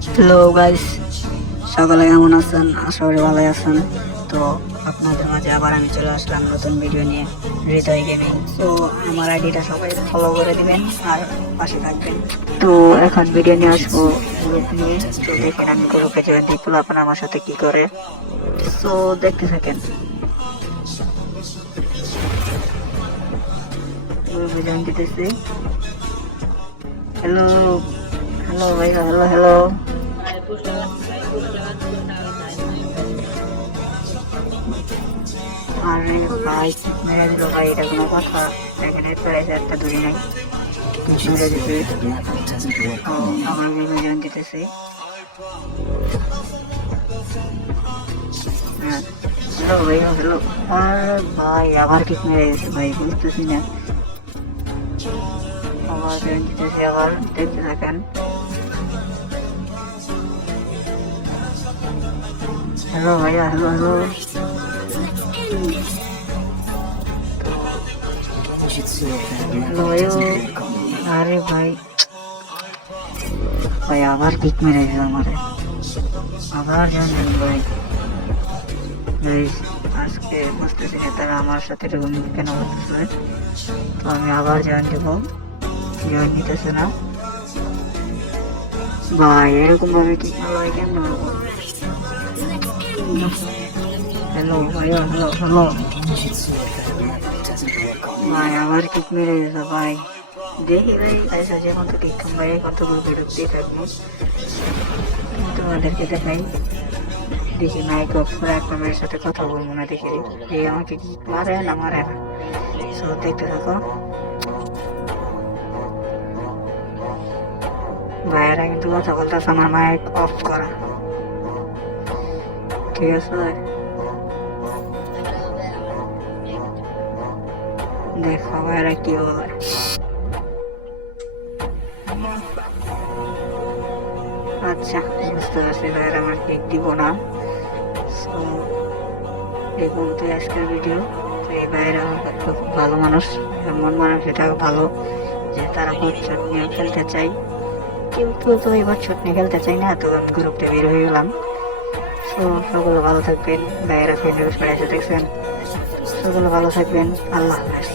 Hello guys, সকলে কেমন আছেন? আশা করি ভালো আছেন। তো আপনাদের মাঝে আবার আমি চলে আসলাম নতুন ভিডিও নিয়ে, হৃদয় গেমিং। তো আমার আইডিটা সবাই ফলো করে দিবেন আর পাশে থাকবেন। তো এখন ভিডিও নিয়ে আসবো গ্রুপ নিয়ে। তো দেখেন আমি গ্রুপে জয়েন দিই, আপনারা আমার সাথে কি করে। তো দেখতে থাকেন। গ্রুপে জয়েন দিতেছি। হ্যালো হ্যালো ভাইয়া, হ্যালো হ্যালো। আরে ভাই, মেরে দিল ভাই, এটা কোনো কথা? এখানে প্রাইস একটা দূরে নাই, মেরে দিতে। ও, আমার বিভাজন দিতেছে। হ্যাঁ, হ্যালো ভাই, হ্যালো। আর ভাই আবার কিক মেরে দিয়েছে ভাই, বুঝতেছি না। আবার জয়েন দিতেছি, আবার দেখতে থাকেন। হ্যালো ভাইয়া, হ্যালো হ্যালো। হ্যালো ভাইয়া। আরে ভাই, ভাই আবার কিক মেরে দিল আমারে, আবার জয়েন দিল ভাই। আজকে বুঝতেছি না তারা আমার সাথে এরকম কেন করতেছে। তো আমি আবার জয়েন দেবো, জয়েন নিতেছে না ভাই। এরকম ভাবে ঠিক না ভাই, কেন? হ্যালো ভাইয়া, হ্যালো হ্যালো। ভাই আবার কিক মেরে দিয়েছে ভাই। দেখি ভাই, আচ্ছা যখন তো কিক ভাই, এখন তো গ্রুপে ঢুকতেই থাকবো। তোমাদেরকে দেখাই, দেখি মাইক অফ করে এক মেয়ের সাথে কথা বলবো না, দেখি এই আমাকে কি মারে না মারে না। সো দেখতে থাকো। ভাইয়েরা কিন্তু কথা বলতেছে, আমার মাইক অফ করা। ঠিক আছে, দেখো ভাইয়েরা কি বলে। আচ্ছা, বুঝতে পারছি ভাইয়েরা আমার কেক দিব না। সো এই পর্যন্ত আজকের ভিডিও। তো এই ভাইয়েরা আমার খুব ভালো মানুষ, এমন মানুষ এটা ভালো যে তারা হোয়াটসঅ্যাপ নিয়ে খেলতে চাই। কেউ কেউ তো এবার ছোট নিয়ে খেলতে চাই না, তো আমি গ্রুপটা বের হয়ে গেলাম। তো সকলে ভালো থাকবেন, ভাইয়েরা ফেসবুক পেজে দেখছেন। সকলে ভালো থাকবেন, আল্লাহ হাফেজ।